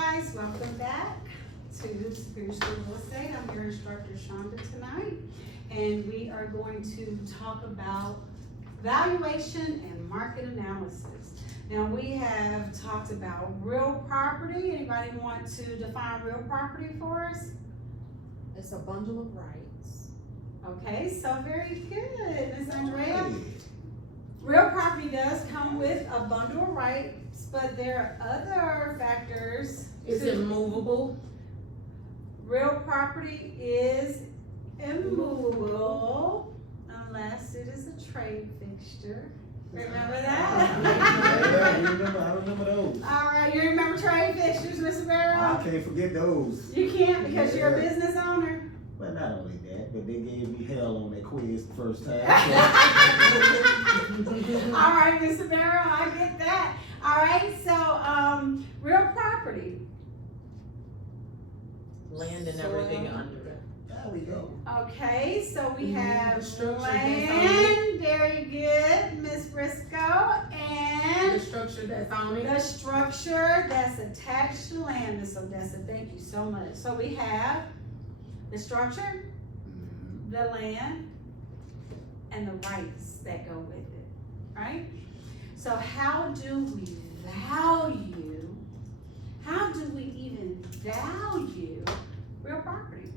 guys, welcome back to Superior School Real Estate. I'm your instructor Chanda tonight, and we are going to talk about valuation and market analysis. Now we have talked about real property. Anybody want to define real property for us? It's a bundle of rights. Okay, so very good, Ms. Andrea. Real property does come with a bundle of rights, but there are other factors. Is it movable? Real property is immovable unless it is a trade fixture. Remember that? I remember those. All right, you remember trade fixtures, Mr. Barrow? I can't forget those. You can't because you're a business owner. But not only that, but they gave me hell on that quiz the first time. All right, Mr. Barrow, I get that. All right, so real property. Land and everything under it. There we go. Okay, so we have The structure land, very good, Miss Briscoe, The and structure that's on it. the structure that's attached to land, Miss Odessa. Thank you so much. So we have the structure, the land, and the rights that go with it, right? So how do we even value real property?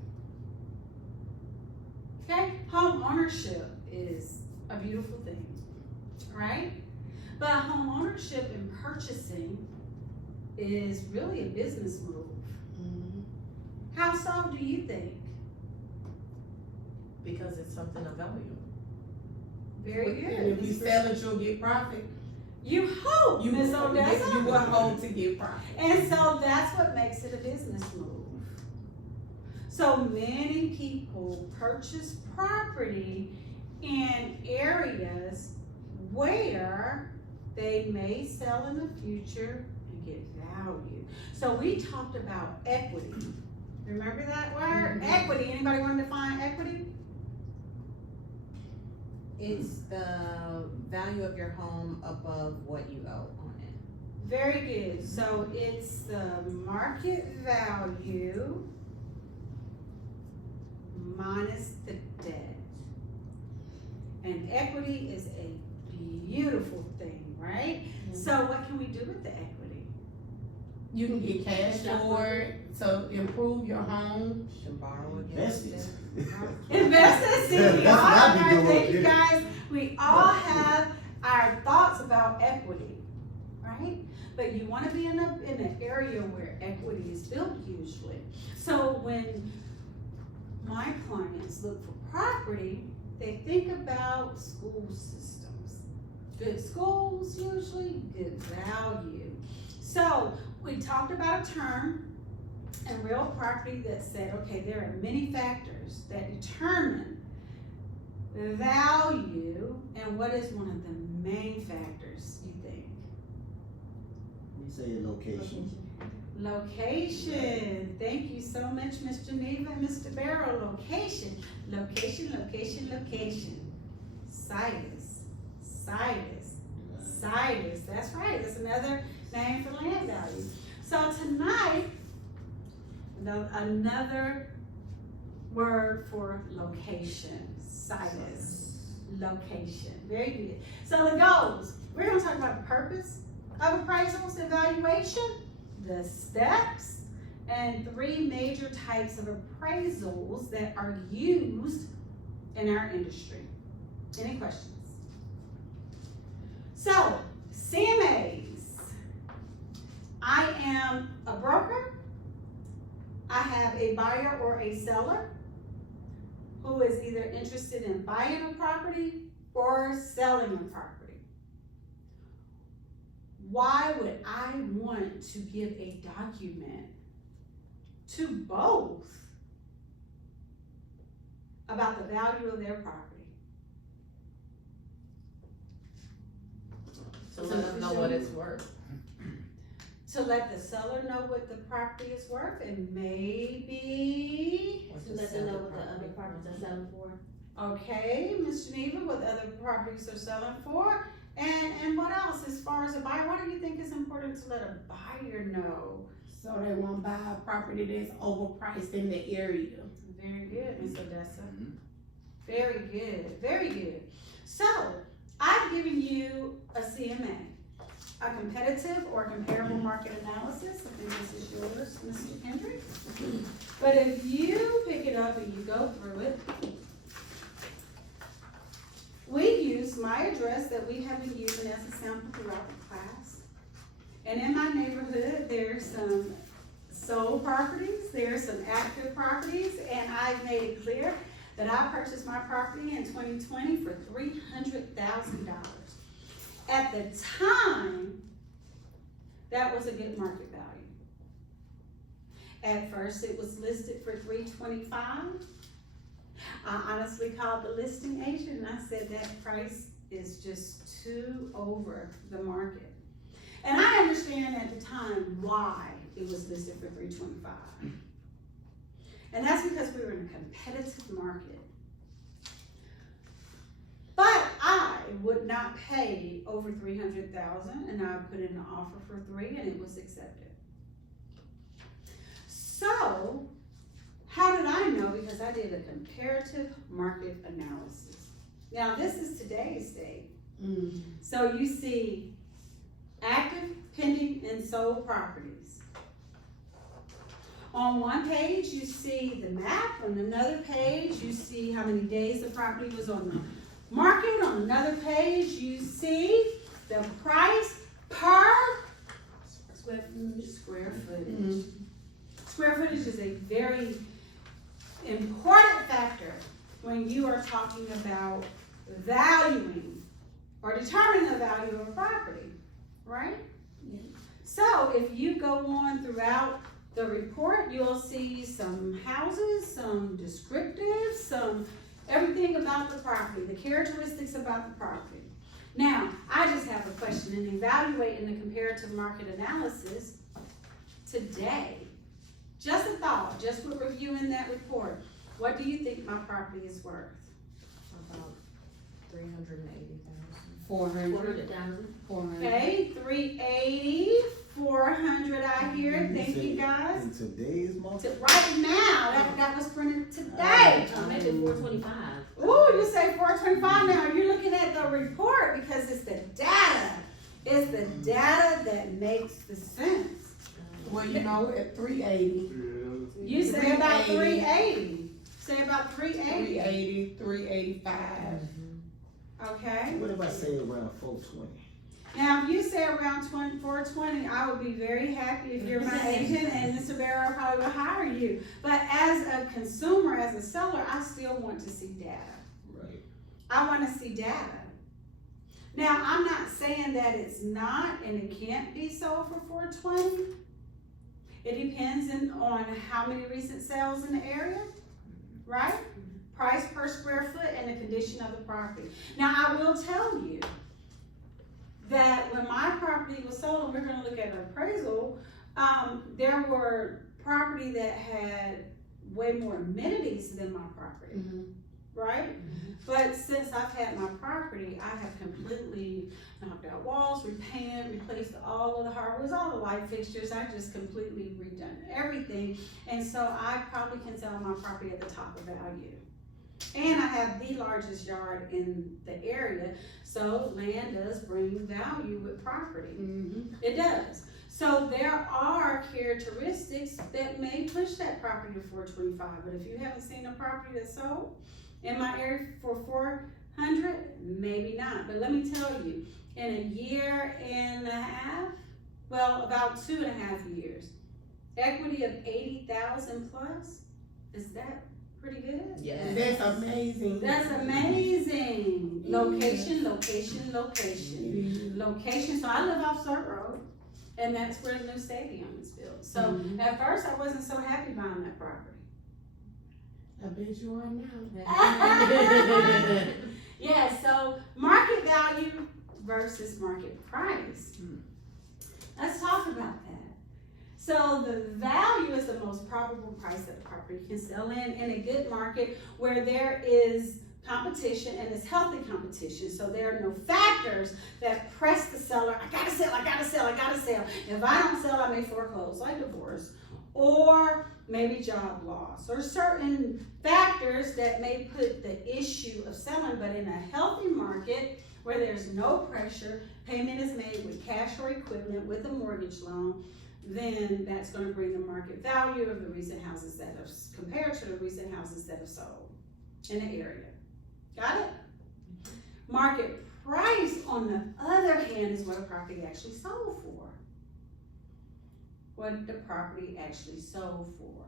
Okay, home ownership is a beautiful thing, right? But home ownership and purchasing is really a business move. How so do you think? Because it's something of value. Very good. And if you sell it, you'll get profit. You hope, Ms. You Odessa. will hope to get profit. And so that's what makes it a business move. So many people purchase property in areas where they may sell in the future and get value. So we talked about equity. Remember that word? Mm-hmm. Equity. Anybody want to define equity? It's the value of your home above what you owe on it. Very good. So it's the market value minus the debt. And equity is a beautiful thing, right? So what can we do with the equity? You can get cash for it, so improve your home. You can borrow Invest against it. it. Invest it. See, we all That's what I be have, doing, thank you yeah. guys. We all have our thoughts about equity, right? But you want to be in an area where equity is built usually. So when my clients look for property, they think about school systems. Good schools usually, good value. So we talked about a term in real property that said, okay, there are many factors that determine the value, and what is one of the main factors, you think? We say location. Location. Thank you so much, Ms. Geneva and Mr. Barrow. Location. Location, location, location. Situs. Situs. Situs. That's right. That's another name for land value. So tonight, another word for location. Situs. Location. Very good. So the goals. We're going to talk about the purpose of appraisals, evaluation, the steps, and 3 major types of appraisals that are used in our industry. Any questions? So, CMAs. I am a broker. I have a buyer or a seller who is either interested in buying a property or selling a property. Why would I want to give a document to both about the value of their property? To let them know what it's worth. To let the seller know what the property is worth, and maybe, To let them know what the other properties are selling for. okay, Ms. Geneva, what other properties are selling for, and what else as far as a buyer? What do you think is important to let a buyer know? So they won't buy a property that's overpriced in the area. Very good, Ms. Odessa. Very good, very good. So, I've given you a CMA, a competitive or comparable market analysis. I think this is yours, Mr. Kendrick. But if you pick it up and you go through it, we use my address that we have been using as a sample throughout the class. And in my neighborhood, there's some sold properties, there's some active properties, and I've made it clear that I purchased my property in 2020 for $300,000. At the time, that was a good market value. At first, it was listed for $325,000. I honestly called the listing agent and I said that price is just too over the market. And I understand at the time why it was listed for $325,000. And that's because we were in a competitive market. But I would not pay over $300,000, and I put in an offer for $3,000 and it was accepted. So, how did I know? Because I did a comparative market analysis. Now, this is today's date. So you see active, pending, and sold properties. On one page, you see the map. On another page, you see how many days the property was on the market. On another page, you see the price per square footage. Square footage is a very important factor when you are talking about valuing or determining the value of a property, right? So if you go on throughout the report, you'll see some houses, some descriptives, some everything about the property, the characteristics about the property. Now, I just have a question. In evaluating the comparative market analysis today, just a thought, just with reviewing that report, what do you think my property is worth? About 380,000. 400. 400,000. Okay, 380, 400 I hear. Thank you guys. In today's market? Right now, that was printed today. Maybe 425. Ooh, you say 425 now. You're looking at the report because it's the data. It's the data that makes the sense. Well, you know, at 380. You say about 380. Say about 380. 380, 385. Okay. What if I say around 420? Now, if you say around 420, I would be very happy if you're my agent, and Mr. Barrow probably will hire you. But as a consumer, as a seller, I still want to see data. Right. I want to see data. Now, I'm not saying that it's not and it can't be sold for 420. It depends on how many recent sales in the area, right? Price per square foot and the condition of the property. Now, I will tell you that when my property was sold, and we're going to look at an appraisal, there were property that had way more amenities than my property, right? But since I've had my property, I have completely knocked out walls, repainted, replaced all of the hardwoods, all the light fixtures. I just completely redone everything. And so I probably can sell my property at the top of value. And I have the largest yard in the area, so land does bring value with property. It does. So there are characteristics that may push that property to 425, but if you haven't seen a property that's sold in my area for 400, maybe not. But let me tell you, in a year and a half, well, about 2.5 years, equity of 80,000 plus, is that pretty good? Yes. That's amazing. That's amazing. Location, location, location. Location, so I live off Surt Road, and that's where the new stadium is built. So at first, I wasn't so happy buying that property. I bet you are now. Yeah, so market value versus market price. Let's talk about that. So the value is the most probable price that a property can sell in a good market where there is competition and it's healthy competition. So there are no factors that press the seller, I gotta sell, I gotta sell, I gotta sell. If I don't sell, I may foreclose, like divorce, or maybe job loss, or certain factors that may put the issue of selling. But in a healthy market where there's no pressure, payment is made with cash or equivalent with a mortgage loan, then that's going to bring the market value of the recent houses that have, compared to the recent houses that have sold in the area. Got it? Market price, on the other hand, is what a property actually sold for. What the property actually sold for.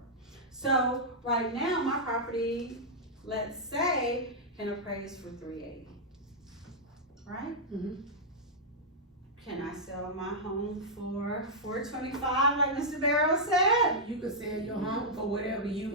So right now, my property, let's say, can appraise for $380. Right? Mhm. Can I sell my home for $425, like Mr. Barrow said? You could sell your home for whatever you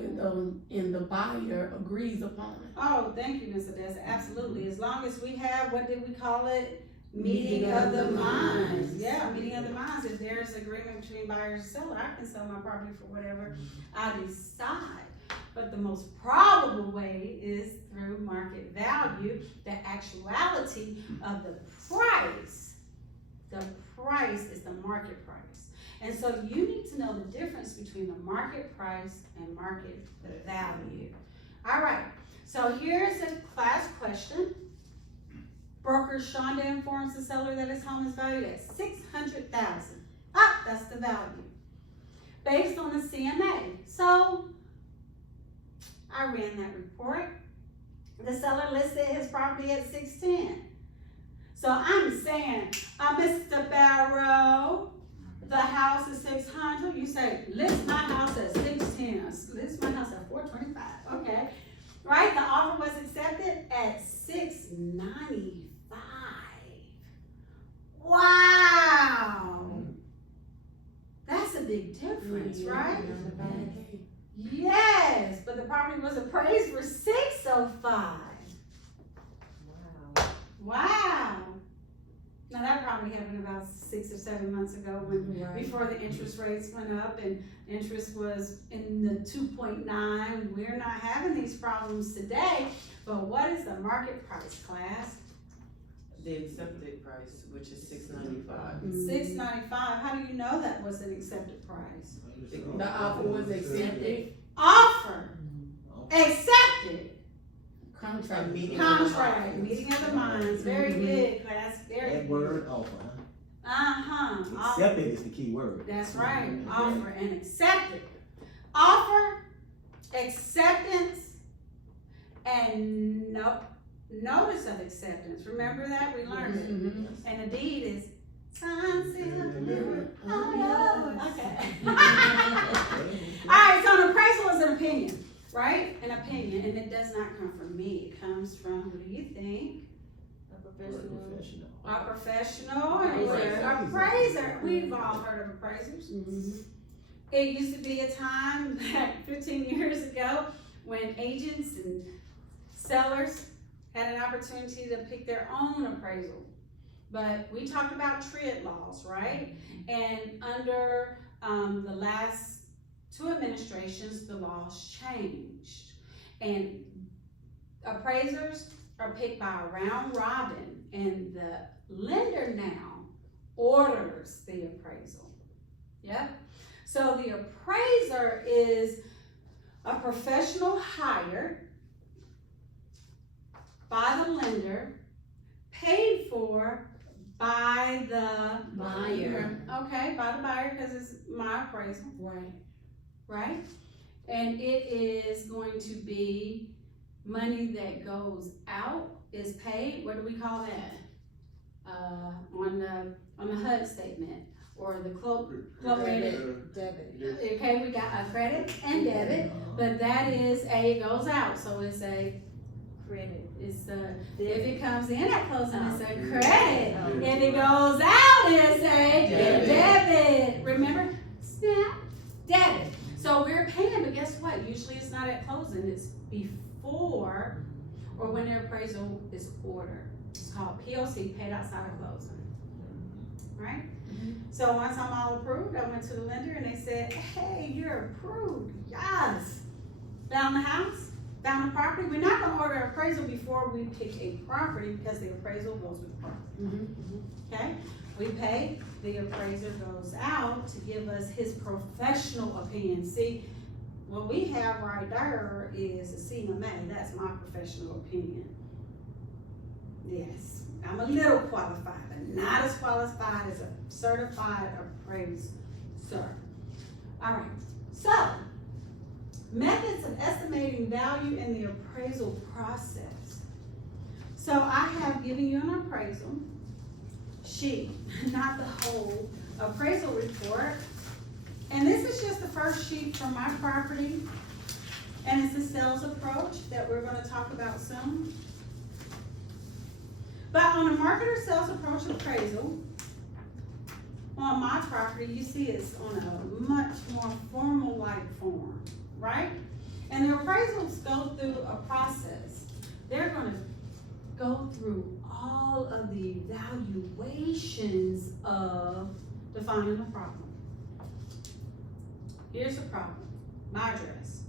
and the buyer agrees upon. Oh, thank you, Ms. Odessa. Absolutely. As long as we have, what did we call it? Meeting of the minds. Yeah, meeting of the minds. If there's agreement between buyer and seller, I can sell my property for whatever I decide. But the most probable way is through market value, the actuality of the price. The price is the market price. And so you need to know the difference between the market price and market value. All right, so here's a class question. Broker Chanda informs the seller that his home is valued at $600,000. Ah, that's the value. Based on the CMA. So I ran that report. The seller listed his property at $610,000. So I'm saying, Mr. Barrow, the house is $600,000. You say, list my house at $610,000. List my house at $425,000. Okay, right? The offer was accepted at $695,000. Wow, that's a big difference, right? Yes, but the property was appraised for $605,000. Wow. Now that probably happened about 6 or 7 months ago when before the interest rates went up and interest was in the 2.9. We're not having these problems today, but what is the market price, class? The accepted price, which is $695. $695. How do you know that was an accepted price? The offer was accepted. Offer accepted. Contract. Contract. Meeting of the minds. Very good, class. Very That good. word offer, huh? Accepted is the key word. That's right. Offer and accepted. Offer, acceptance, and notice of acceptance. Remember that? We learned it. Mhm. And the deed is signed, sealed, delivered. Okay. All right, so an appraisal is an opinion, right? An opinion, and it does not come from me. It comes from, who do you think? Professional. A professional, Appraiser. appraiser. We've all heard of appraisers. It used to be a time back 15 years ago when agents and sellers had an opportunity to pick their own appraisal. But we talked about TRID laws, right? And under the last 2 administrations, the laws changed. And appraisers are picked by a round robin, and the lender now orders the appraisal. Yep. So the appraiser is a professional hired by the lender, paid for by the Buyer. Okay, by the buyer, because it's my appraisal, Right. right? And it is going to be money that goes out, is paid, what do we call that? On the HUD statement, or the Debit. okay, we got a credit and debit, but that is it goes out, so it's a Credit. It's if it comes in at closing, it's a Oh. credit. Oh. If it goes out, it's a Debit. debit. Remember? Snap, debit. So we're paying, but guess what? Usually it's not at closing, it's before or when their appraisal is ordered. It's called POC, paid outside of closing. Right? So once I'm all approved, I went to the lender and they said, hey, you're approved. Yes. Found the house. found a property, we're not gonna order an appraisal before we pick a property because the appraisal goes with the property. Okay, we pay, the appraiser goes out to give us his professional opinion. See, what we have right there is a CMA, that's my professional opinion. Yes, I'm a little qualified, but not as qualified as a certified appraiser. All right, so methods of estimating value in the appraisal process. So I have given you an appraisal sheet, not the whole appraisal report. And this is just the first sheet from my property. And it's the sales approach that we're gonna talk about soon. But on a marketer sales approach appraisal, on my property, you see it's on a much more formal-like form, right? And the appraisals go through a process. They're gonna go through all of the evaluations of defining a problem. Here's the problem, my address.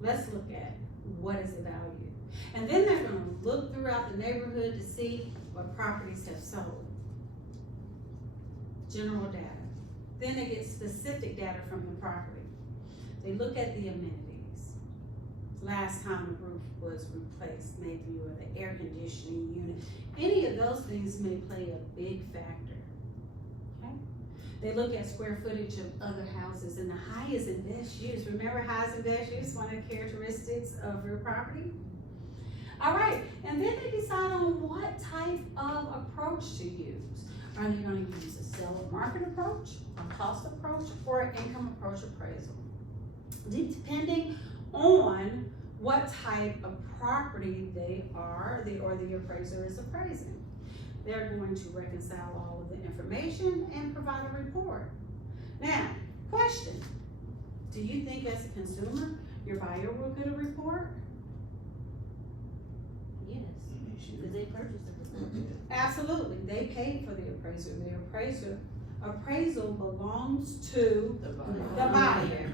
Let's look at what is the value. And then they're gonna look throughout the neighborhood to see what properties have sold. General data. Then they get specific data from the property. They look at the amenities. Last time the roof was replaced, maybe, or the air conditioning unit. Any of those things may play a big factor. Okay? They look at square footage of other houses and the highest and best use. Remember highest and best use, one of the characteristics of your property? All right, and then they decide on what type of approach to use. Are they gonna use a sell or market approach, a cost approach, or an income approach appraisal? Depending on what type of property they are, or the appraiser is appraising. They're going to reconcile all of the information and provide a report. Now, question, do you think as a consumer, your buyer will get a report? Yes, because they purchased it. Absolutely, they paid for the appraiser. The appraisal belongs to the buyer.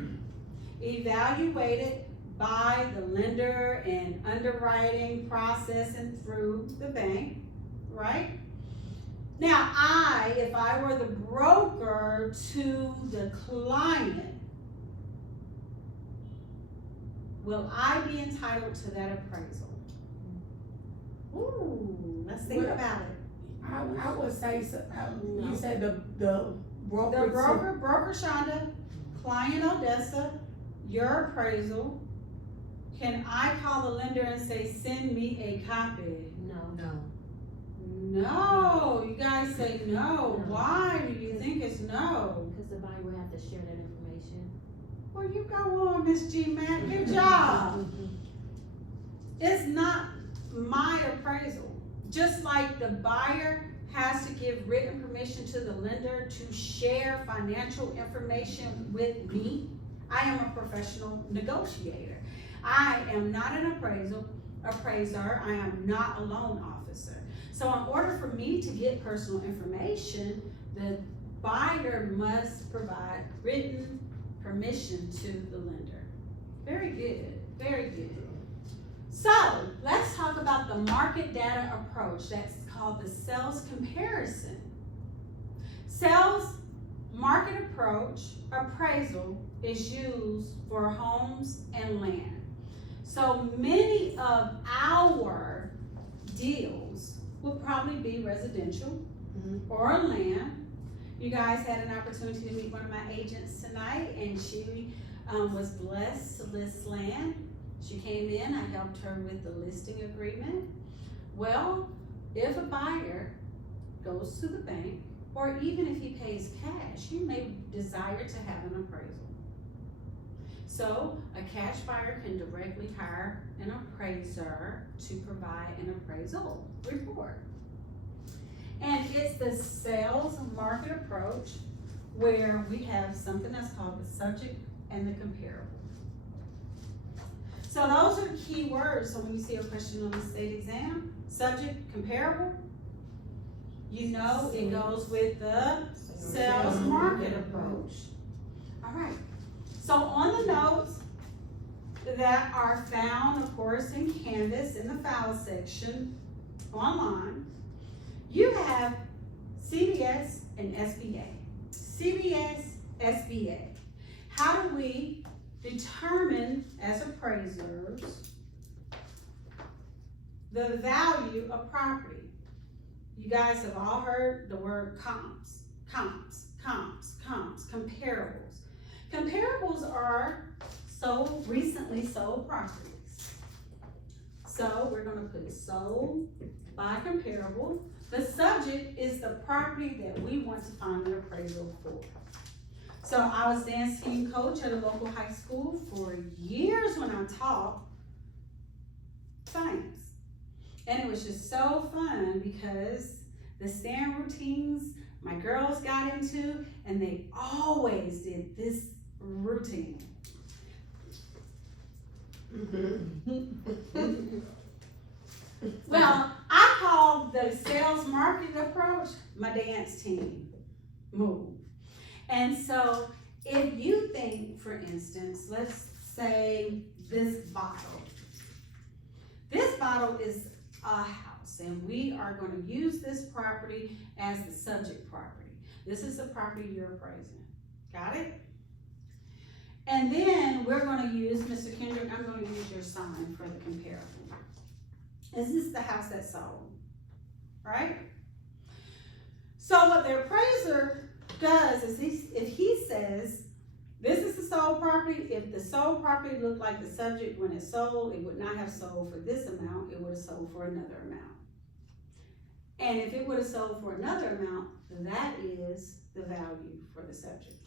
Evaluated by the lender and underwriting process and through the bank, right? Now if I were the broker to the client, will I be entitled to that appraisal? Ooh, let's think about it. I would say, you said the broker. The broker Chanda, client Odessa, your appraisal. Can I call the lender and say, send me a copy? No. No, you guys say no. Why do you think it's no? Because the buyer will have to share that information. Well, you go on, Miss G Mac, good job. It's not my appraisal. Just like the buyer has to give written permission to the lender to share financial information with me, I am a professional negotiator. I am not an appraiser, I am not a loan officer. So in order for me to get personal information, the buyer must provide written permission to the lender. Very good, very good. So let's talk about the market data approach. That's called the sales comparison. Sales market approach appraisal is used for homes and land. So many of our deals will probably be residential or land. You guys had an opportunity to meet one of my agents tonight, and she was blessed to list land. She came in, I helped her with the listing agreement. Well, if a buyer goes to the bank, or even if he pays cash, you may desire to have an appraisal. So a cash buyer can directly hire an appraiser to provide an appraisal report. And it's the sales market approach where we have something that's called the subject and the comparable. So those are the key words. So when you see a question on the state exam, subject, comparable, you know it goes with the sales market approach. All right. So on the notes, that are found, of course, in Canvas in the file section online. You have CBS and SBA. CBS, SBA. How do we determine as appraisers the value of property? You guys have all heard the word comps, comparables. Comparables are recently sold properties. So we're gonna put sold by comparable. The subject is the property that we want to find an appraisal for. So I was dance team coach at a local high school for years when I taught science. And it was just so fun because the stand routines my girls got into, and they always did this routine. Well, I call the sales marketing approach my dance team move. And so if you think, for instance, let's say this bottle is a house, and we are going to use this property as the subject property. This is the property you're appraising. Got it? And then we're going to use, Mr. Kendrick, I'm going to use your sign for the comparison. Is this the house that's sold? Right? So what the appraiser does is if he says, this is the sold property, if the sold property looked like the subject when it sold, it would not have sold for this amount, it would have sold for another amount. And if it would have sold for another amount, that is the value for the subject.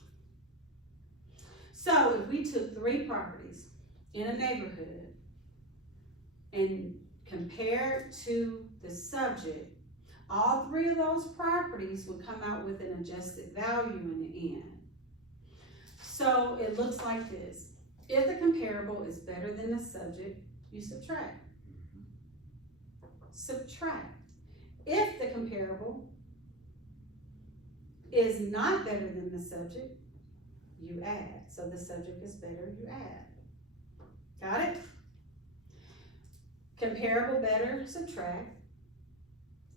So if we took 3 properties in a neighborhood and compared to the subject, all 3 of those properties would come out with an adjusted value in the end. So it looks like this. If the comparable is better than the subject, you subtract. Subtract. If the comparable is not better than the subject, you add. So the subject is better, you add. Got it? Comparable better, subtract.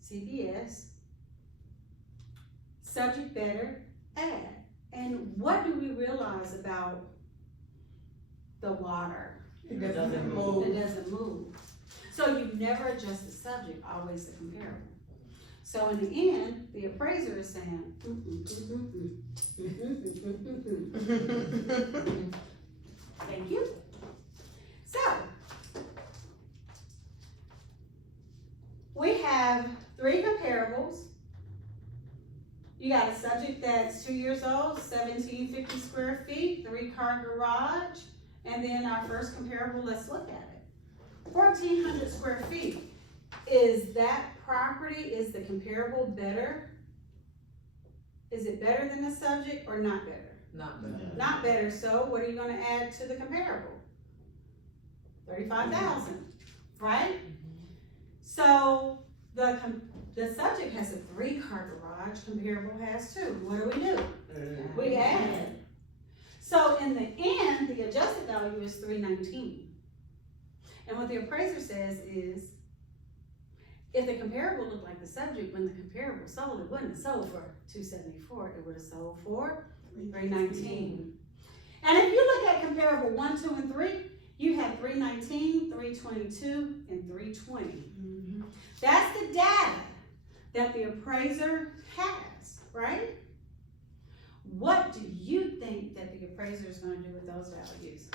CBS. Subject better, add. And what do we realize about the water? It doesn't move. It doesn't move. So you never adjust the subject, always the comparable. So in the end, the appraiser is saying, thank you. So, we have 3 comparables. You got a subject that's 2 years old, 1750 square feet, 3-car garage, and then our first comparable, let's look at it. 1,400 square feet. Is that property, is the comparable better? Is it better than the subject or not better? Not better. Not better, so what are you gonna add to the comparable? 35,000, right? So the subject has a 3-car garage, comparable has 2. What do? We add. So in the end, the adjusted value is 319. And what the appraiser says is, if the comparable looked like the subject, when the comparable sold, it wouldn't have sold for 274, it would have sold for 319. And if you look at comparable 1, 2, and 3, you have 319, 322, and 320. That's the data that the appraiser has, right? What do you think that the appraiser is going to do with those values?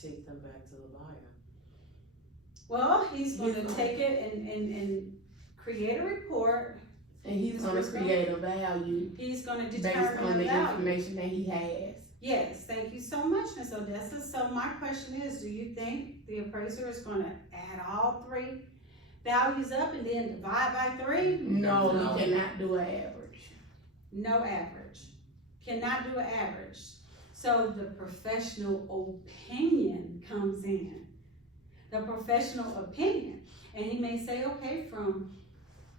Take them back to the buyer. Well, he's going to take it and create a report. And he's gonna create a value He's going to based determine on the the value. information that he has. Yes, thank you so much, Ms. Odessa. So my question is, do you think the appraiser is going to add all 3 values up and then divide by 3? No, we cannot do an average. No average. Cannot do an average. So the professional opinion comes in. The professional opinion. And he may say, okay, from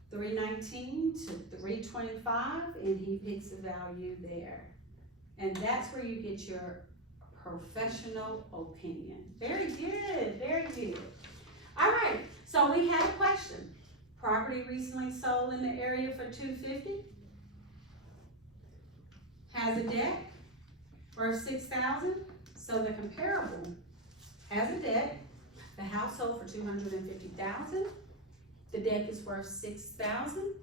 319 to 325, and he picks a value there. And that's where you get your professional opinion. Very good, very good. All right, so we had a question. Property recently sold in the area for $250. Has a deck worth $6,000. So the comparable has a deck. The house sold for $250,000. The deck is worth $6,000.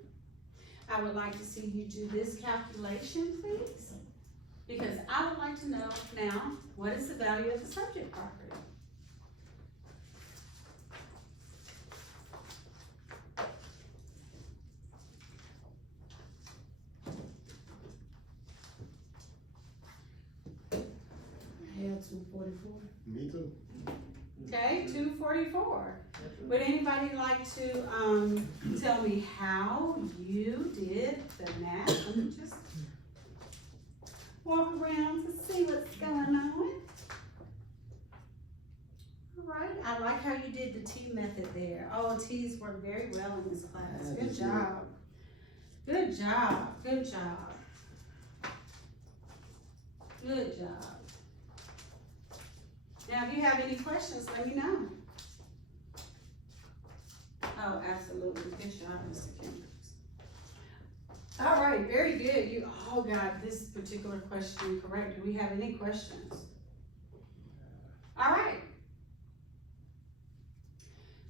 I would like to see you do this calculation, please. Because I would like to know now, what is the value of the subject property? I had 244. Me too. Okay, 244. Would anybody like to, tell me how you did the math? Let me just walk around to see what's going on. All right, I like how you did the T method there. Oh, T's work very well in this class. Good job. Good job, good job. Good job. Now, if you have any questions, let me know. Oh, absolutely. Good job, Mr. Kendricks. All right, very good. You all got this particular question correct. Do we have any questions? All right.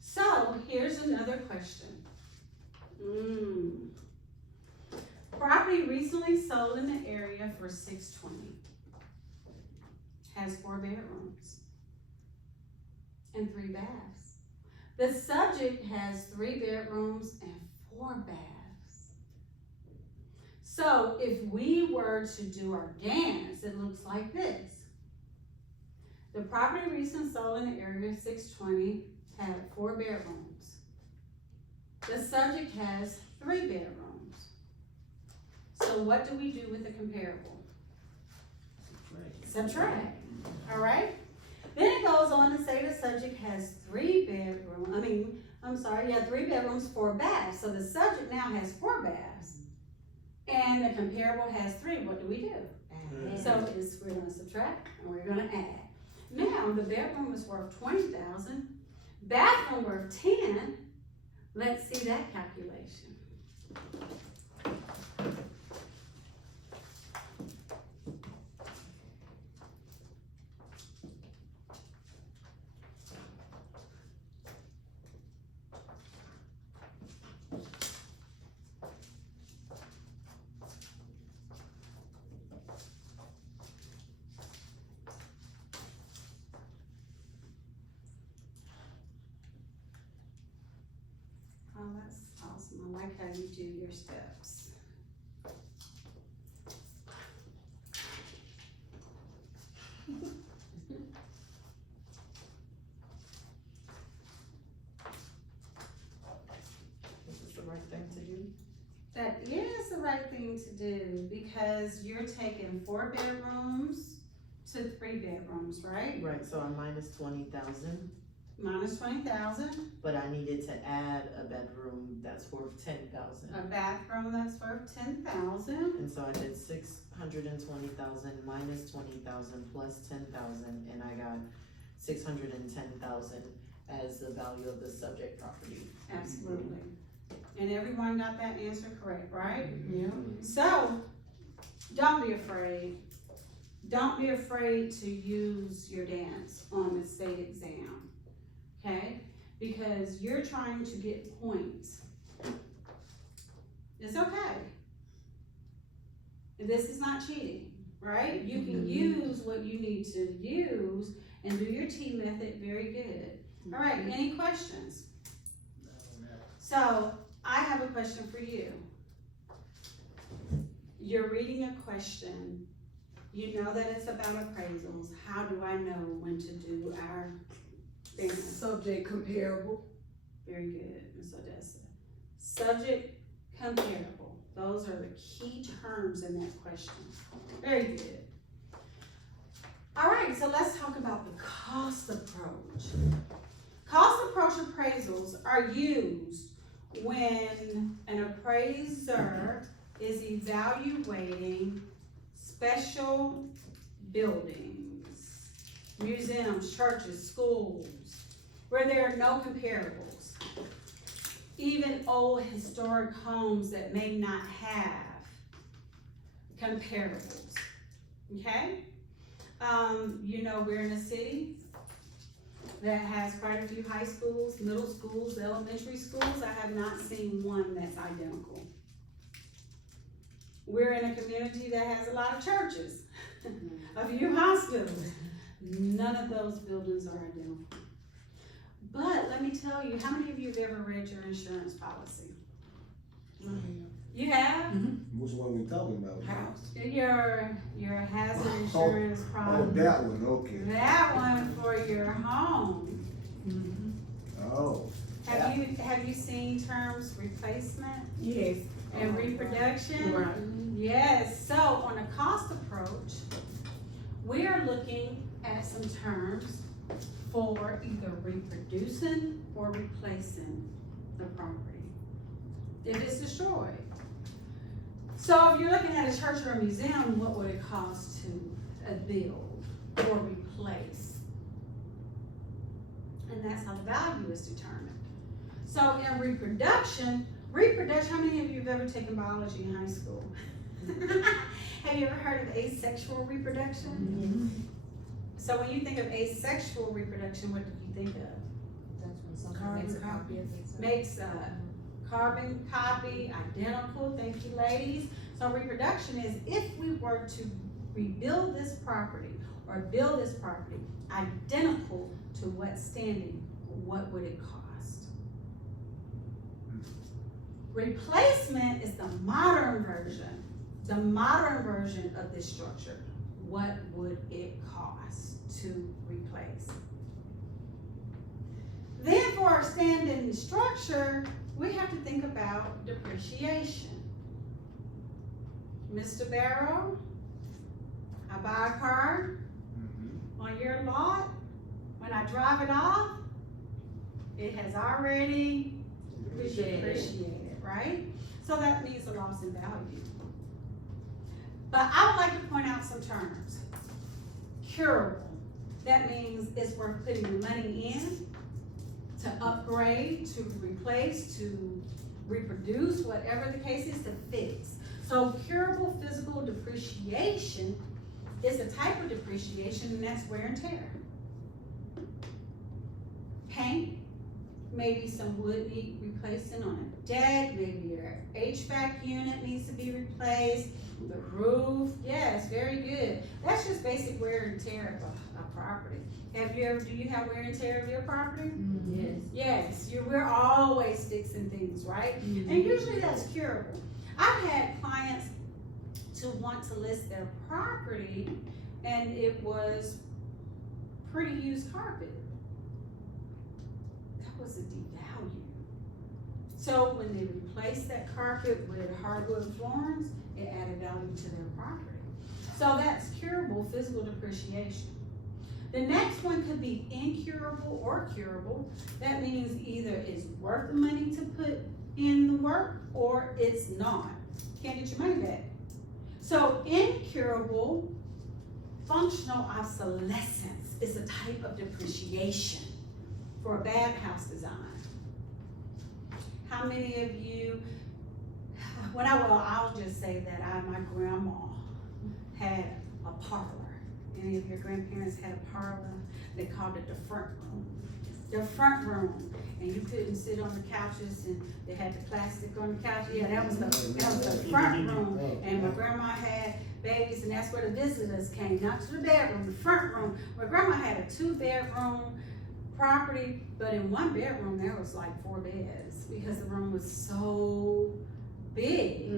So, here's another question. Property recently sold in the area for $620. Has 4 bedrooms and 3 baths. The subject has 3 bedrooms and 4 baths. So if we were to do our dance, it looks like this. The property recently sold in the area 620 had 4 bedrooms. The subject has 3 bedrooms. So what do we do with the comparable? Subtract. All right? Then it goes on to say the subject has 3 bedrooms, 3 bedrooms, 4 baths. So the subject now has 4 baths. And the comparable has 3. What do we do? Add. So we're gonna subtract and we're gonna add. Now the bedroom is worth $20,000. Bathroom worth 10. Let's see that calculation. Oh, that's awesome. I like how you do your steps. This is the right thing to do? That is the right thing to do because you're taking 4 bedrooms to 3 bedrooms, right? Right, so I'm minus 20,000, Minus 20,000. but I needed to add a bedroom that's worth 10,000. A bathroom that's worth 10,000. And so I did 620,000 minus 20,000 plus 10,000, and I got 610,000 as the value of the subject property. Absolutely. And everyone got that answer correct, right? Yeah. So, don't be afraid. Don't be afraid to use your dance on the state exam, okay? Because you're trying to get points. It's okay. This is not cheating, right? You can use what you need to use and do your T method very good. All right, any questions? So, I have a question for you. You're reading a question. You know that it's about appraisals. How do I know when to do our dance? Subject comparable. Very good, Ms. Odessa. Subject comparable. Those are the key terms in that question. Very good. All right, so let's talk about the cost approach. Cost approach appraisals are used when an appraiser is evaluating special buildings. museums, churches, schools, where there are no comparables. Even old historic homes that may not have comparables, okay? You know, we're in a city that has quite a few high schools, middle schools, elementary schools. I have not seen one that's identical. We're in a community that has a lot of churches, a few hospitals. None of those buildings are identical. But let me tell you, how many of you have ever read your insurance policy? You have? Which one we talking about? House. Your hazard insurance Oh, problem. that one, okay. That one for your home. Oh. Have you seen terms replacement Yes. and reproduction? Right. Yes, so on a cost approach, we are looking at some terms for either reproducing or replacing the property if it's destroyed. So if you're looking at a church or a museum, what would it cost to build or replace? And that's how the value is determined. So in reproduction, how many of you have ever taken biology in high school? Have you ever heard of asexual reproduction? So when you think of asexual reproduction, what do you think of? That's when someone makes a copy of itself. Makes a carbon copy, identical, thank you ladies. So reproduction is if we were to rebuild this property or build this property identical to what's standing, what would it cost? Replacement is the modern version of this structure. What would it cost to replace? Then for our standing structure, we have to think about depreciation. Mr. Barrow, I buy a car on your lot. When I drive it off, it has already depreciated, right? So that means a loss in value. But I would like to point out some terms. Curable. That means it's worth putting the money in to upgrade, to replace, to reproduce, whatever the case is, to fix. So curable physical depreciation is a type of depreciation, and that's wear and tear. Paint, maybe some wood need replacing on a deck, maybe your HVAC unit needs to be replaced, the roof, yes, very good. That's just basic wear and tear of a property. Do you have wear and tear of your property? Yes. Yes, we're always fixing things, right? And usually that's curable. I've had clients to want to list their property and it was pretty used carpet. That was a devalue. So when they replaced that carpet with hardwood floorings, it added value to their property. So that's curable physical depreciation. The next one could be incurable or curable. That means either it's worth the money to put in the work or it's not. Can't get your money back. So incurable functional obsolescence is a type of depreciation for a bad house design. How many of you, I'll just say that my grandma had a parlor. Any of your grandparents had a parlor? They called it the front room. The front room. And you couldn't sit on the couches and they had the plastic on the couch. Yeah, that was the front room. And my grandma had babies and that's where the visitors came, not to the bedroom, the front room. My grandma had a 2-bedroom property, but in 1 bedroom there was like 4 beds because the room was so big.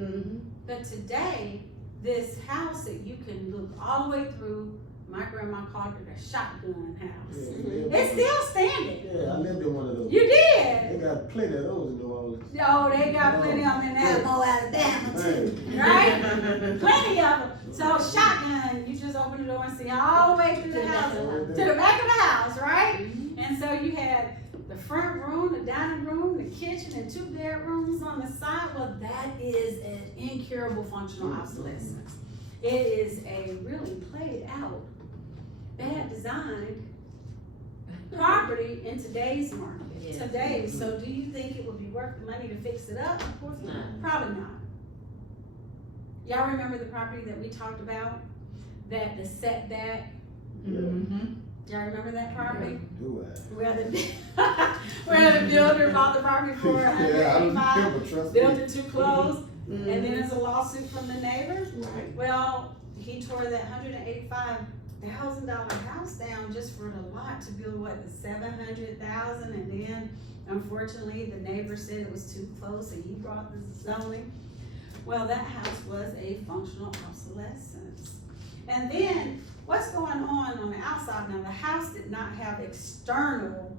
But today, this house that you can look all the way through, my grandma called it a shotgun house. Yeah, It's still standing. Yeah, I lived in one of those. You did? They got plenty of those in New Orleans. Oh, they got plenty of them in Alamo, Alabama too, right? Plenty of them. So shotgun, you just open the door and see all the way through the house, to the back of the house, right? And so you had the front room, the dining room, the kitchen, and 2 bedrooms on the side. Well, that is an incurable functional obsolescence. It is a really played out bad designed property in today's market, Yes. today. So do you think it would be worth the money to fix it up? Of course not. Probably not. Y'all remember the property that we talked about? That the setback, Mm-hmm. y'all remember that property? Do I? Where the builder bought the property for Yeah, I don't $185, remember, trust me. built it too close, and then Mm-hmm. there's a lawsuit from the neighbors. Right. Well, he tore that $185,000 house down just for the lot to build what, the $700,000, and then unfortunately the neighbor said it was too close and he brought the zoning. Well, that house was a functional obsolescence. And then what's going on the outside? Now the house did not have external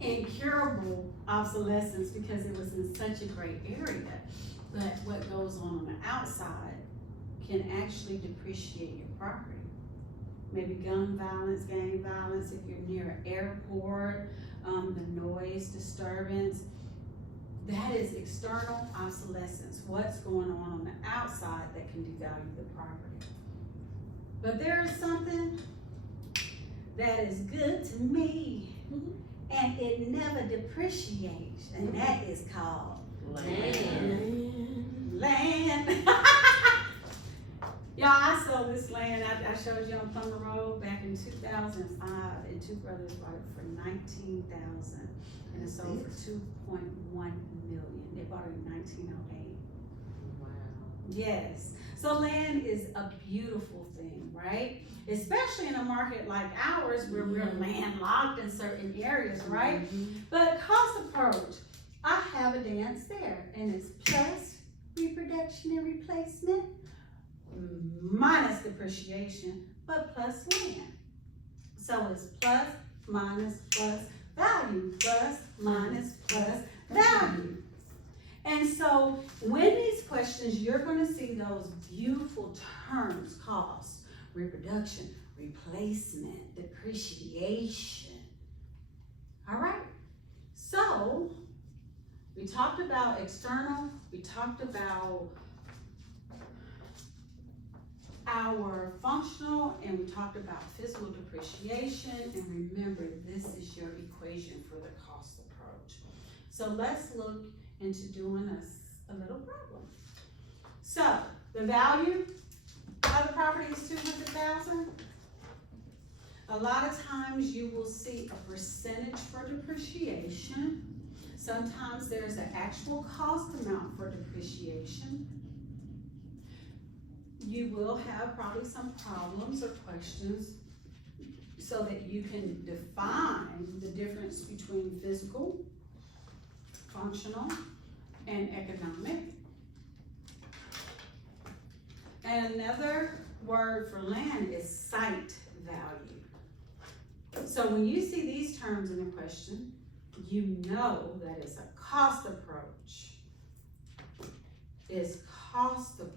incurable obsolescence because it was in such a great area. But what goes on the outside can actually depreciate your property. Maybe gun violence, gang violence, if you're near an airport, the noise disturbance. That is external obsolescence. What's going on the outside that can devalue the property. But there is something that is good to me, and it never depreciates, and that is called land. Y'all, I sold this land, I showed you on Plummer Road back in 2005, and two brothers bought it for $19,000, and it sold for $2.1 million. They bought it in 1908. Wow. Yes, so land is a beautiful thing, right? Especially in a market like ours where we're landlocked in certain areas, right? But cost approach, I have a dance there, and it's plus reproduction and replacement minus depreciation, but plus land. So it's plus, minus, plus value, plus, minus, plus value. And so when these questions, you're gonna see those beautiful terms, cost, reproduction, replacement, depreciation. All right, so we talked about external, we talked about our functional, and we talked about physical depreciation, and remember, this is your equation for the cost approach. So let's look into doing a little problem. So the value of the property is $200,000. A lot of times you will see a percentage for depreciation. Sometimes there's an actual cost amount for depreciation. You will have probably some problems or questions so that you can define the difference between physical, functional, and economic. And another word for land is site value. So when you see these terms in a question, you know that it's a cost approach. It's cost approach.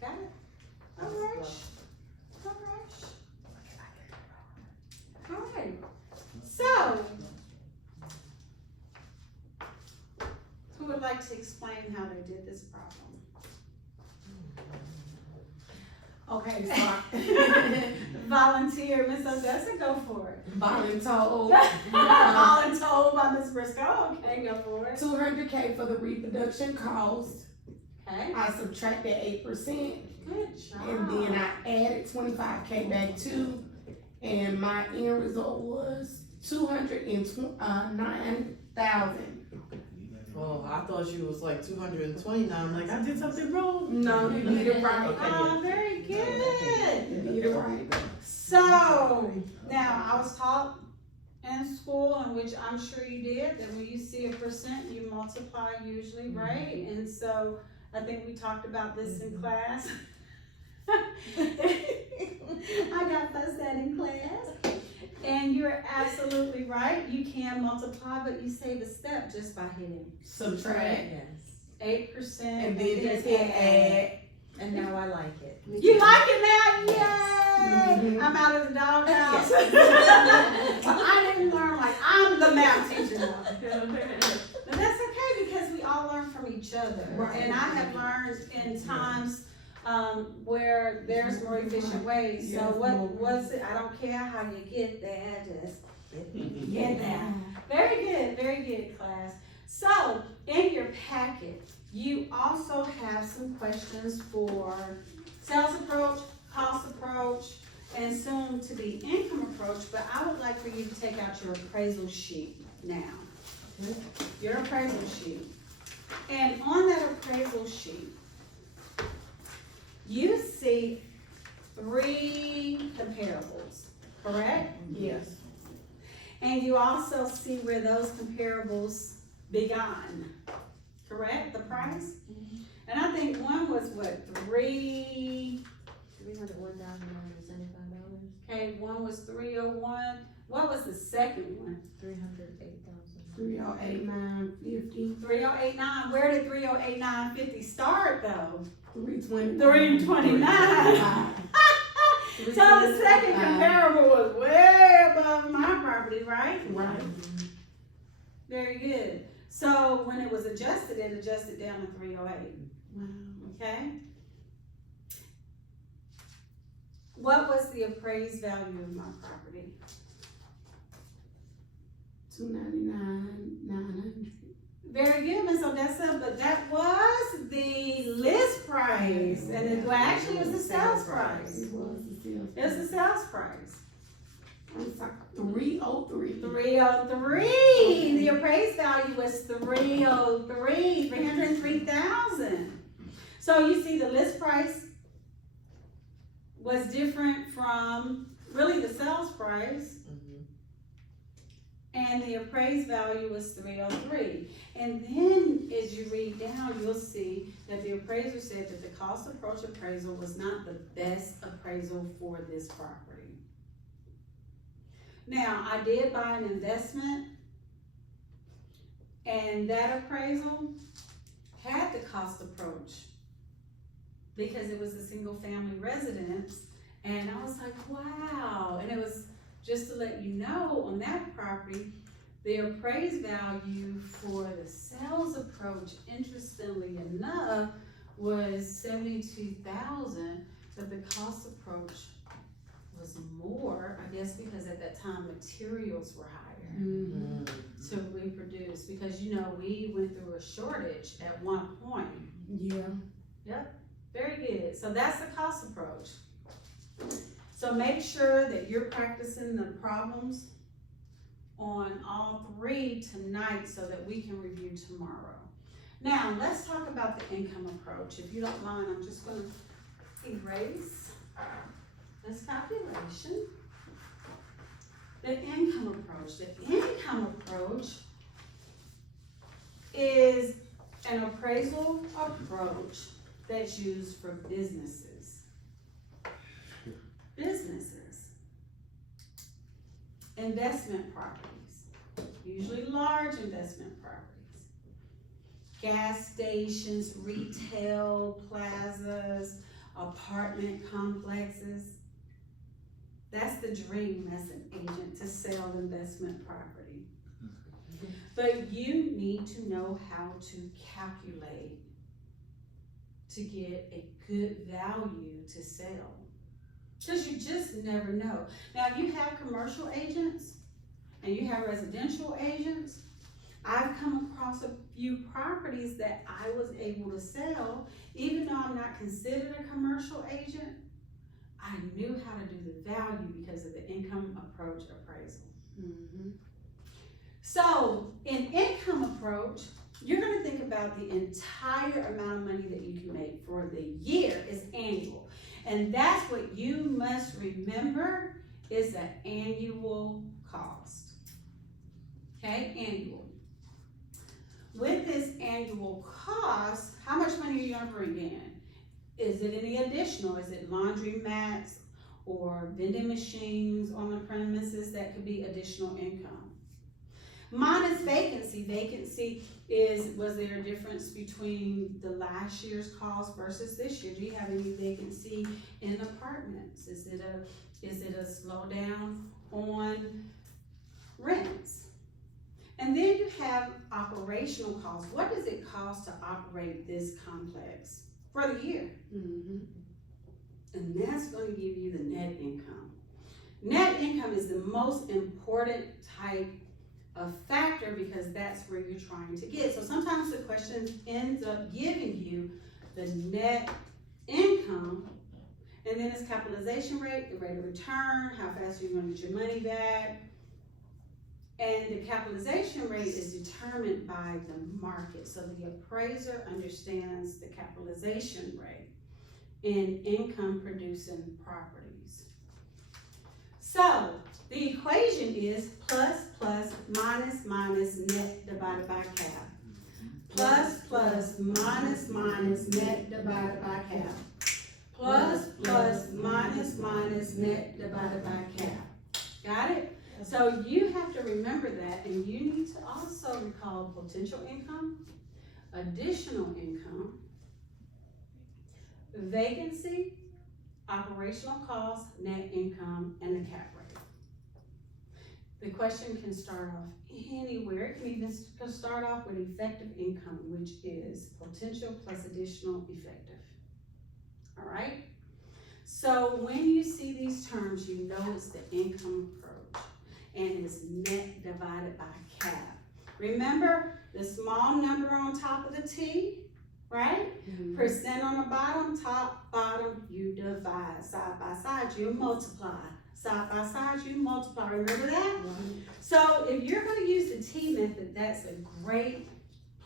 Got it? All right. All right. So, who would like to explain how they did this problem? Okay, so Volunteer, Miss Odessa, go for it. voluntold, Voluntold by Miss Briscoe, okay, go for it. $200K for the reproduction cost. Okay, I subtracted 8%, good job. and then I added 25K back too, and my end result was 209,000. Oh, I thought you was like 229. I'm like, I did something wrong. No, you did it right. Okay. Oh, very good. You did it right. So, now, I was taught in school, in which I'm sure you did, that when you see a percent, you multiply usually, right? And so, I think we talked about this in class. I got fussed at in class. And you're absolutely right. You can multiply, but you save a step just by hitting Subtract. Yes. 8%. And then just hit add. And now I like it. You like it now? Yay! Mhm. I'm out of the doghouse. I didn't learn like I'm the math teacher now. But that's okay because we all learn from each other. Right. And I have learned in times where there's more efficient ways. So Yes, what more. was it? I don't care how you get there, just get there. Very good, class. So in your packet, you also have some questions for sales approach, cost approach, and soon to be income approach, but I would like for you to take out your appraisal sheet now. Your appraisal sheet. And on that appraisal sheet, you see 3 comparables, correct? Yes. And you also see where those comparables began, correct, the price? And I think one was what, $301,975. okay, one was 301, what was the second one? 308,000. 308,950. 3089, where did 308950 start though? 320. 329. So the second comparable was way above my property, right? Right. Very good. So when it was adjusted, it adjusted down to 308, Wow. okay? What was the appraised value of my property? 299,900. Very good, Ms. Odessa, but that was the list price, and it, well, actually, it was the sales price. It was the sales. It was the sales price. I'm sorry, 303. 303, the appraised value was 303,000. So you see the list price was different from really the sales price, and the appraised value was 303. And then as you read down, you'll see that the appraiser said that the cost approach appraisal was not the best appraisal for this property. Now, I did buy an investment, and that appraisal had the cost approach because it was a single family residence, and I was like, wow. And it was, just to let you know, on that property, the appraised value for the sales approach, interestingly enough, was $72,000, but the cost approach was more, I guess because at that time materials were higher to reproduce, because you know, we went through a shortage at one point. Yeah. Very good. So that's the cost approach. So make sure that you're practicing the problems on all 3 tonight so that we can review tomorrow. Now, let's talk about the income approach. If you don't mind, I'm just going to erase this calculation. The income approach. The income approach is an appraisal approach that's used for businesses. Investment properties, usually large investment properties. Gas stations, retail plazas, apartment complexes. That's the dream as an agent, to sell investment property. But you need to know how to calculate to get a good value to sell. Because you just never know. Now, if you have commercial agents and you have residential agents, I've come across a few properties that I was able to sell, even though I'm not considered a commercial agent. I knew how to do the value because of the income approach appraisal. So, in income approach, you're going to think about the entire amount of money that you can make for the year is annual. And that's what you must remember is an annual cost. Okay, annual. With this annual cost, how much money are you going to bring in? Is it any additional? Is it laundry mats or vending machines on the premises? That could be additional income. Minus vacancy. Vacancy was there a difference between the last year's cost versus this year? Do you have any vacancy in apartments? Is it a slowdown on rents? And then you have operational costs. What does it cost to operate this complex for the year? Mm-hmm. And that's gonna give you the net income. Net income is the most important type of factor because that's where you're trying to get. So sometimes the question ends up giving you the net income, and then it's capitalization rate, the rate of return, how fast you're gonna get your money back. And the capitalization rate is determined by the market. So the appraiser understands the capitalization rate in income producing properties. So the equation is plus minus net divided by cap. Plus minus net divided by cap. Plus minus net divided by cap. Got it? So you have to remember that, and you need to also recall potential income, additional income, vacancy, operational costs, net income, and the cap rate. The question can start off anywhere. It can even start off with effective income, which is potential plus additional effective. All right? So when you see these terms, you know it's the income approach, and it's net divided by cap. Remember the small number on top of the T, right? Mm-hmm. Percent on the bottom, top, bottom, you divide. Side by side, you multiply. Side by side, you multiply. Remember that? Mm-hmm. So if you're gonna use the T method, that's a great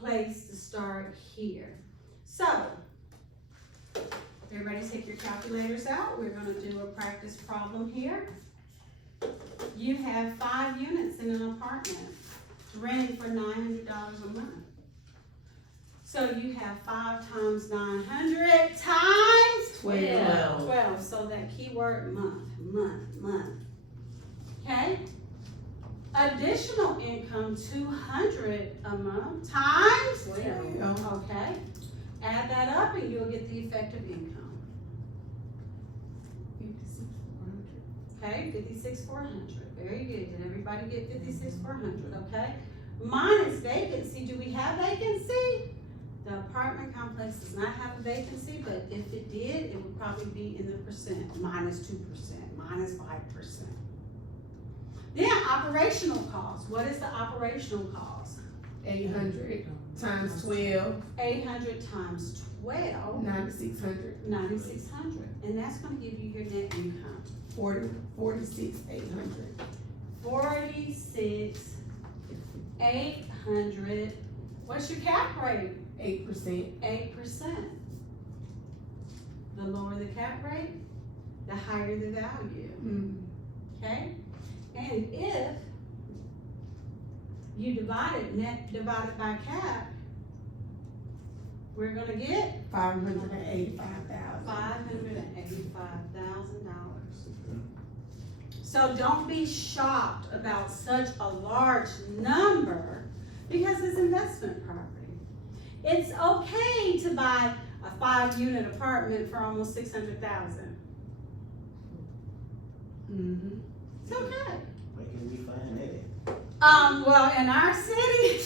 place to start here. So, everybody take your calculators out. We're gonna do a practice problem here. You have 5 units in an apartment renting for $900 a month. So you have 5 times 900 times 12. So that keyword month. Okay? Additional income 200 a month times 12. Okay? Add that up and you'll get the effective income. Okay, 56,400. Very good. Did everybody get 56,400? Okay. Minus vacancy. Do we have vacancy? The apartment complex does not have a vacancy, but if it did, it would probably be in the percent. Minus 2%, minus 5%. Then operational cost. What is the operational cost? 800 times 12. 800 times 12. 9,600. 9,600. And that's going to give you your net income. 46,800. 46,800. What's your cap rate? 8%. 8%. The lower the cap rate, the higher the value. Okay? And if you divide it, net divided by cap, we're gonna get $585,000. $585,000. So don't be shocked about such a large number because it's investment property. It's okay to buy a 5-unit apartment for almost $600,000. It's okay. Where can we find that at? Well, in our city,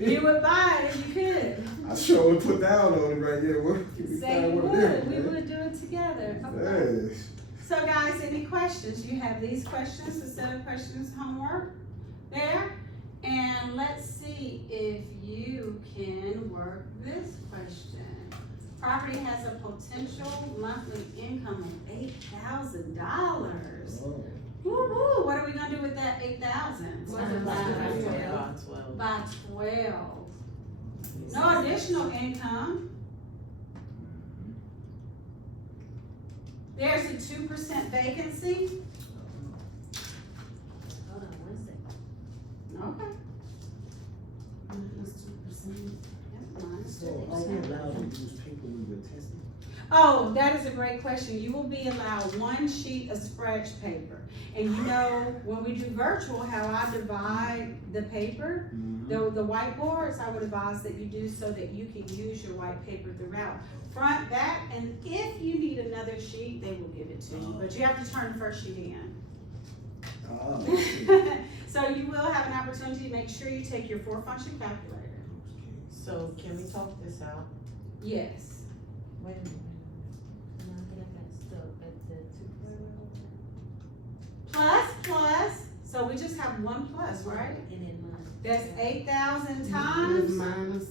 you would buy it if you could. I sure would put down on it right here. What can we Say find you one of would. them, We man? would do it together. Okay. Yes. So guys, any questions? You have these questions, the set of questions homework there. And let's see if you can work this question. Property has a potential monthly income of $8,000. Oh, Woo-hoo, what are we gonna do with that 8,000? By 12. No additional income. There's a 2% vacancy. Hold on one second. Okay. Minus 2%. Yeah. minus So are we 2%. allowed to use paper when we're testing? Oh, that is a great question. You will be allowed one sheet of scratch paper. And you know, when we do virtual, how I divide the paper, the whiteboards, I would advise that you do so that you can use your white paper throughout. Front, back, and if you need another sheet, they will give it to you, but you have to turn the first sheet in. Oh, So you will have an opportunity to make sure you take your 4-function calculator. So can we talk this out? Yes. Wait a minute. No, I think I got stuck at the Plus, so we just have one plus, right? and then mine. That's 8,000 times, Minus.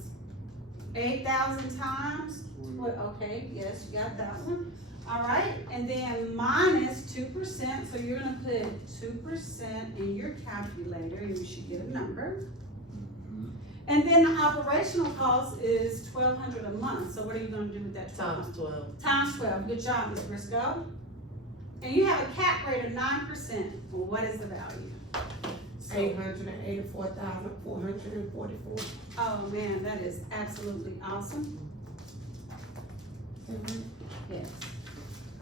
8,000 times, okay, yes, you got that one. All right, and then minus 2%, so you're gonna put 2% in your calculator and you should get a number. And then the operational cost is $1,200 a month, so what are you gonna do with that Times 12. Times 12, good job, Ms. Briscoe. And you have a cap rate of 9%, well, what is the value? 884,444. Oh man, that is absolutely awesome. Yes.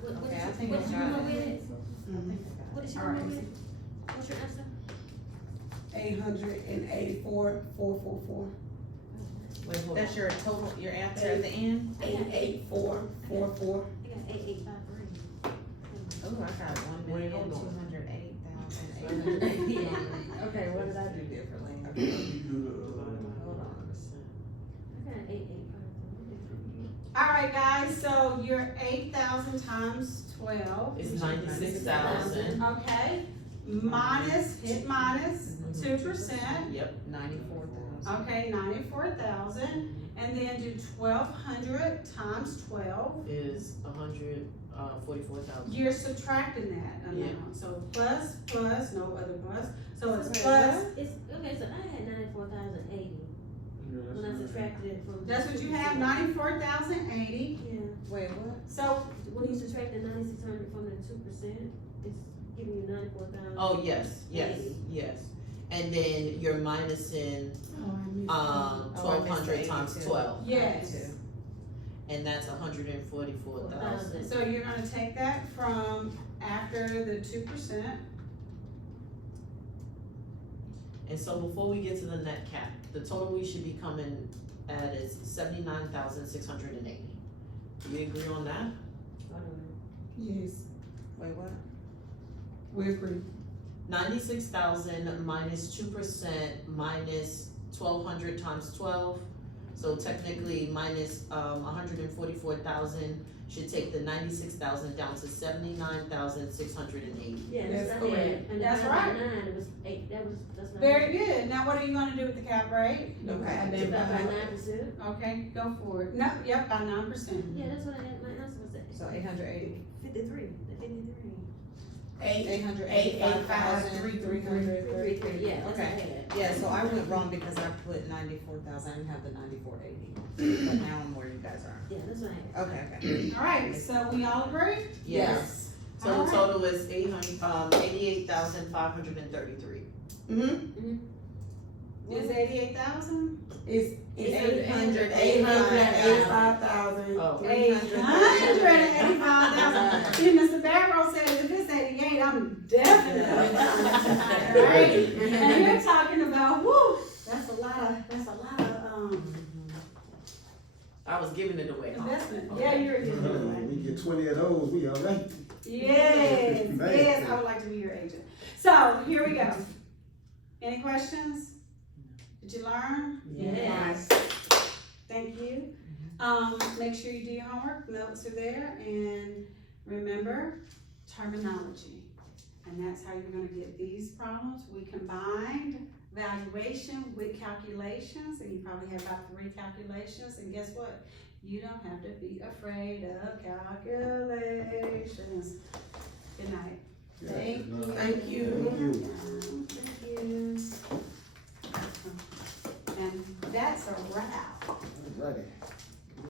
What Okay, I is think your I got number it. with it? Mhm. What is your All number right. with it? What's your answer? 884,444. Wait, hold on. That's your total, your answer at the end? 884,44. I got 8853. Oh, I got Wait, hold on. 1,208,888. Okay, what did I do differently? Hold on. I got 8853. All right, guys, so your 8,000 times 12, It's 96,000. okay? Hit minus 2%, Yep. 94,000. okay, 94,000. And then do 1,200 times 12. Is 144,000. You're subtracting that Yeah. amount, so plus, no other plus, so it's Wait, plus, It's, okay, so I had 94,080 when I subtracted it from. that's what you have, 94,080. Yeah, Wait, what? So, when you subtract the 9,600 from the 2%, it's giving you 94,000. Oh, yes. And then you're minusing, Oh, I missed 1,200 times 12. yes. And that's 144,000. So you're gonna take that from after the 2%, And so before we get to the net cap, the total we should be coming at is 79,680. Do we agree on that? Yes, Wait, what? we agree. 96,000 minus 2% minus 1,200 times 12. So technically minus 144,000 should take the 96,000 down to 79,680. Yeah, That's that's what I had. correct. And That's divided by right. 9, it was 8, that's what I very good, now what are you gonna do with the cap rate? Okay, and Divided then by 9%. Okay, go for it, no, yep, by 9%. Yeah, that's what I had, my answer was So 880. 53, the 53. 885,333. Yeah, that's what I had. Yeah, so I went wrong because I put 94,000, I didn't have the 9480. But now I'm where you guys are. Yeah, that's what I had. Okay. Alright, so we all agree? Yes. So the total is 88,533. Mm-hmm. Is 88,000? It's 800, 885,000. Oh. 885,000. See, Mr. Barrow said if it's 88, I'm definitely right? And you're talking about, whoo, that's a lot of, I was giving it away, huh? investment. Yeah, you're getting it away. We get 20 of those, we all right. Yes, Man. yes, I would like to be your agent. So, here we go. Any questions? Did you learn? Yes. Thank you. Make sure you do your homework, notes are there, and remember terminology. And that's how you're gonna get these problems. We combined valuation with calculations, and you probably have about 3 calculations, and guess what? You don't have to be afraid of calculations. Good night. Yeah, Thank you. Thank you. Thank you.